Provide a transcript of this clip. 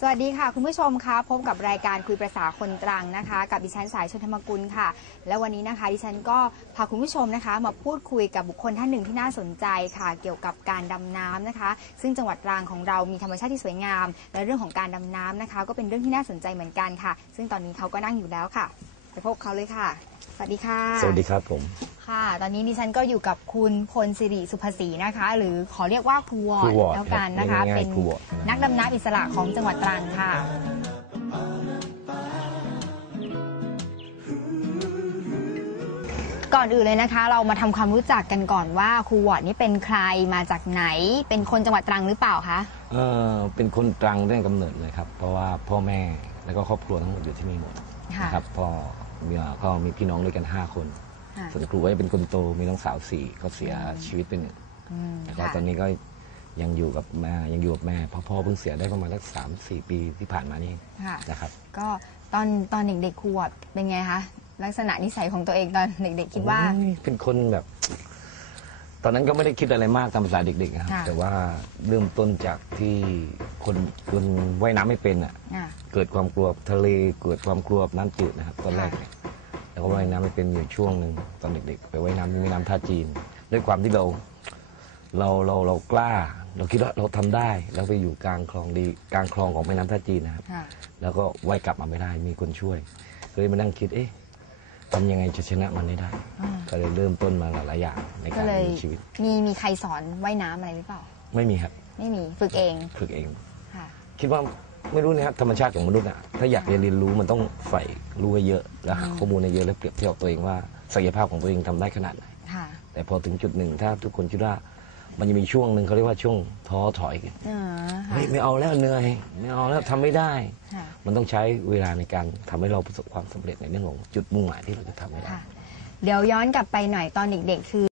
สวัสดีค่ะ คุณผู้ชมคะพบกับรายการคุยประษาคนตรังนะคะ กับดิฉันสายชนธรรมกุลค่ะ และวันนี้นะคะ ดิฉันก็พาคุณผู้ชมนะคะ มาพูดคุยกับบุคคลท่านหนึ่งที่น่าสนใจค่ะ เกี่ยวกับการดำน้ำนะคะ ซึ่งจังหวัดตรังของเรามีธรรมชาติที่สวยงาม และเรื่องของการดำน้ำนะคะ ก็เป็นเรื่องที่น่าสนใจเหมือนกันค่ะ ซึ่งตอนนี้เขาก็นั่งอยู่แล้วค่ะ พบเขาเลยค่ะ สวัสดีค่ะ สวัสดีครับผม ค่ะ ตอนนี้ดิฉันก็อยู่กับคุณพลสิริสุภศรีนะคะ หรือขอเรียกว่าครูวอครูร์ดวอร์ดแล้วกันนะครัคะบง่ายๆเป็นครูวอร์ด นักดำน้ำอิสระของจังหวัดตรังค่ะ ก่อนอื่นเลยนะคะ เรามาทำความรู้จักกันก่อนว่าครูวอร์ดนี่เป็นใครมาจากไหน เป็นคนจังหวัดตรังหรือเปล่าคะ เออเป็นคนตรังตั้งแต่กำเนิดเลยครับ เพราะว่าพ่อแม่แล้วก็ครอบครัวทั้งหมดอยู่ที่นี่หมดค่ะ นะครับพ่อ มีก็มีพี่น้องด้วยกัน 5 คนค่ะส่วนครูก็จะเป็นคนโตมีน้องสาวสี่ก็เสียชีวิตไปหนึ่งอืมแล้วก็ค่ะตอนนี้ก็ยังอยู่กับแม่ยังอยู่กับแม่เพราะพ่อเพิ่งเสียได้ประมาณสักสามสี่ปีที่ผ่านมานี่เองค่ะนะครับ ก็ตอนตอนเด็กๆครูวอร์ดเป็นไงคะลักษณะนิสัยของตัวเองตอนเด็กๆคิดว่าโอ้ยเป็นคนแบบต อนนั้นก็ไม่ได้คิดอะไรมากตามภาษาเด็กๆนะครับ ค่ะ แต่ว่าเริ่มต้นจากที่คนคนว่ายน้ำไม่เป็นอะ อะ เกิดความกลัวทะเลเกิดความกลัวน้ำจืดนะครับตอนแรกเนี่ยแล้วก็ว่ายน้ำไม่เป็นอยู่ช่วงหนึ่งตอนเด็กๆ ไปว่ายน้ำที่แม่น้ำท่าจีน ด้วยความที่เราเราเราเรากล้า เราคิดว่าเราทำได้แล้วไปอยู่กลางคลองดีกลางคลองของแม่น้ำท่าจีนนะครับ ค่ะ แล้วก็ว่ายกลับมาไม่ได้มีคนช่วยก็เลยมานั่งคิดเอ๊ะทำยังไงจะชนะมันได้ได้ อ่า ก็เลยเริ่มต้นมาหลายๆอย่าง ในก็การเลยมีชีวิต มีมีใครสอนว่ายน้ำอะไรหรือเปล่า ไม่มีครับไม่มีฝึกเองฝึกเอง ค่ะ คิดว่าไม่รู้นะครับธรรมชาติของมนุษย์อะถ้าอยากจะเรียนรู้มันต้องใฝ่รู้ให้เยอะแล้วหาอืมข้อมูลให้เยอะแล้วเปรียบเทียบกับตัวเองว่าศักยภาพของตัวเองทำได้ขนาดไหน ค่ะแต่พอถึงจุดหนึ่งถ้าทุกคนคิดว่ามันจะมีช่วงหนึ่งเขาเรียกว่าช่วงท้อถอยอ่าค่ะเฮ้ยไม่เอาแล้วเหนื่อยไม่เอาแล้วทำไม่ได้ ค่ะ มันต้องใช้เวลาในการทำให้เราประสบความสำเร็จในเรื่องของจุดมุ่งหมายที่เราจะทำให้ได้ ค่ะ เดี๋ยวย้อนกลับไปหน่อยตอนเด็กๆคือ